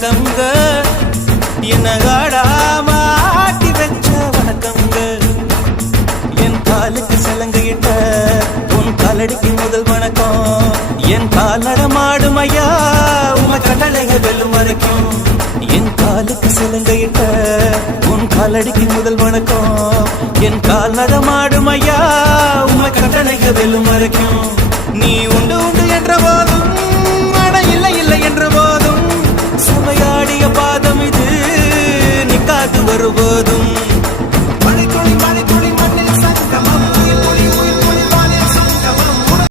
வணக்கங்க என்ன ஆடாம ஆட்டி வச்ச வணக்கங்க என் காலுக்கு சலங்கையிட்ட உன் காலடிக்கு முதல் வணக்கம் என் கால் நடமாடும் ஐயா உமை கட்டளைக வெல்லும் வரைக்கும் என் காலுக்கு சலங்கையிட்ட உன் காலடிக்கு முதல் வணக்கம் என் கால் நடமாடும் ஐயா உமை கட்டளைக வெல்லும் வரைக்கும்